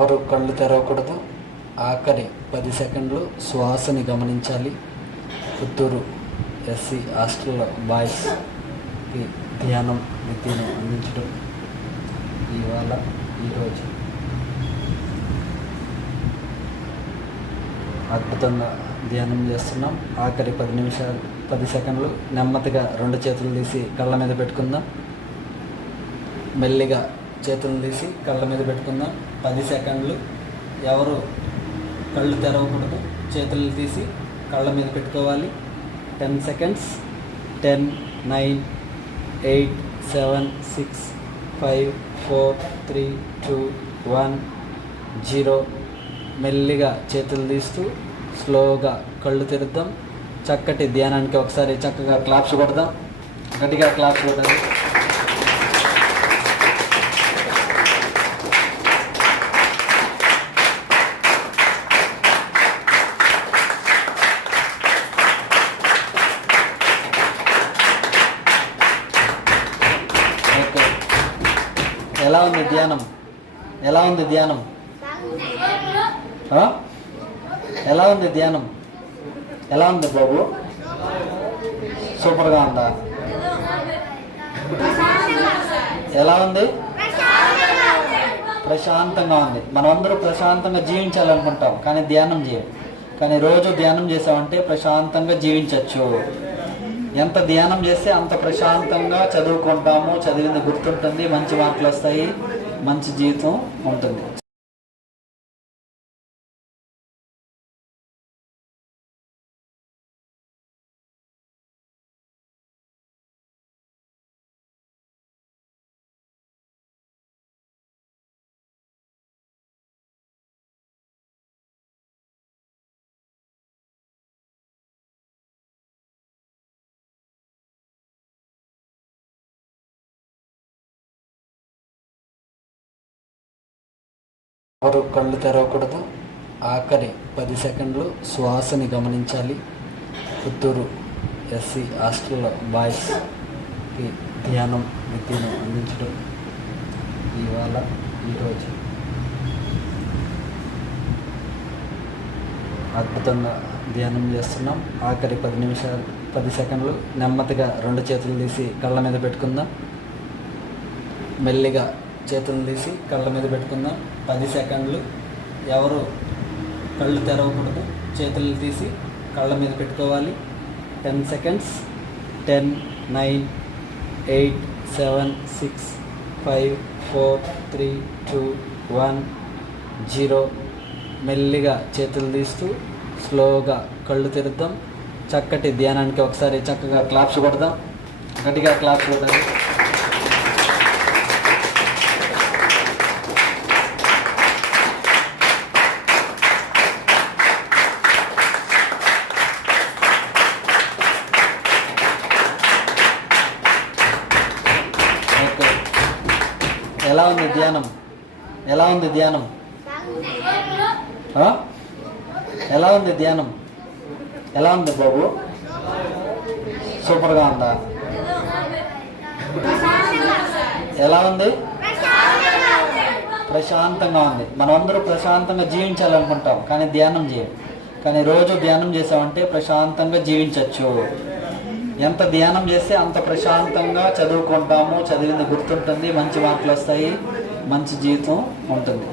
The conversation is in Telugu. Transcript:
ఎవరు కళ్ళు తెరవకూడదు. ఆఖరి పది సెకండ్లు శ్వాసని గమనించాలి. పుత్తూరు ఎస్సీ హాస్టల్ బాయ్స్కి ధ్యానం విద్యను అందించడం ఇవాళ ఈరోజు అద్భుతంగా ధ్యానం చేస్తున్నాం. ఆఖరి పది నిమిషాలు పది సెకండ్లు నెమ్మదిగా రెండు చేతులు తీసి కళ్ళ మీద పెట్టుకుందాం. మెల్లిగా చేతులు తీసి కళ్ళ మీద పెట్టుకుందాం. పది సెకండ్లు. ఎవరు కళ్ళు తెరవకూడదు. చేతులు తీసి కళ్ళ మీద పెట్టుకోవాలి. Ten seconds. Ten nine eight seven six five four three two one zero. మెల్లిగా చేతులు తీస్తూ స్లోగా కళ్ళు తెరుద్దాం. చక్కటి ధ్యానానికి ఒకసారి చక్కగా క్లాప్స్ కొడదాం. గట్టిగా క్లాప్స్ కొట్టాలి ఎలా ఉంది ధ్యానం? ఎలా ఉంది ధ్యానం? ఎలా ఉంది ధ్యానం? ఎలా ఉంది బాబు? సూపర్గా ఉందా? ఎలా ఉంది? ప్రశాంతంగా ఉంది. మనమందరూ ప్రశాంతంగా జీవించాలనుకుంటాం కానీ ధ్యానం చేయం. కానీ రోజు ధ్యానం చేసామంటే ప్రశాంతంగా జీవించవచ్చు ఎంత ధ్యానం చేస్తే అంత ప్రశాంతంగా చదువుకుంటాము చదివింది గుర్తుంటుంది మంచి మార్కులు వస్తాయి మంచి జీవితం ఉంటుంది. ఎవరు కళ్ళు తెరవకూడదు. ఆఖరి పది సెకండ్లు శ్వాసని గమనించాలి. పుత్తూరు ఎస్సీ హాస్టల్ బాయ్స్కి ధ్యానం విద్యను అందించడం ఇవాళ ఈరోజు. అద్భుతంగా ధ్యానం చేస్తున్నాం. ఆఖరి పది నిమిషాలు పది సెకండ్లు నెమ్మదిగా రెండు చేతులు తీసి కళ్ళ మీద పెట్టుకుందాం. మెల్లిగా చేతులు తీసి కళ్ళ మీద పెట్టుకుందాం. పది సెకండ్లు. ఎవరు కళ్ళు తెరవకూడదు. చేతులు తీసి కళ్ళ మీద పెట్టుకోవాలి. Ten seconds. Ten nine eight seven six five four three two one zero. మెల్లిగా చేతులు తీస్తూ స్లోగా కళ్ళు తెరుద్దాం. చక్కటి ధ్యానానికి ఒకసారి చక్కగా క్లాప్స్ కొడదాం. గట్టిగా క్లాప్స్ కొట్టాలి. ఎలా ఉంది ధ్యానం? ఎలా ఉంది ధ్యానం? ఎలా ఉంది ధ్యానం? ఎలా ఉంది బాబు? సూపర్గా ఉందా? ఎలా ఉంది? ప్రశాంతంగా ఉంది. మనమందరూ ప్రశాంతంగా జీవించాలనుకుంటాం కానీ ధ్యానం చేయం. కానీ రోజు ధ్యానం చేసామంటే ప్రశాంతంగా జీవించవచ్చు ఎంత ధ్యానం చేస్తే అంత ప్రశాంతంగా చదువుకుంటాము చదివింది గుర్తుంటుంది మంచి మార్కులు వస్తాయి మంచి జీవితం ఉంటుంది.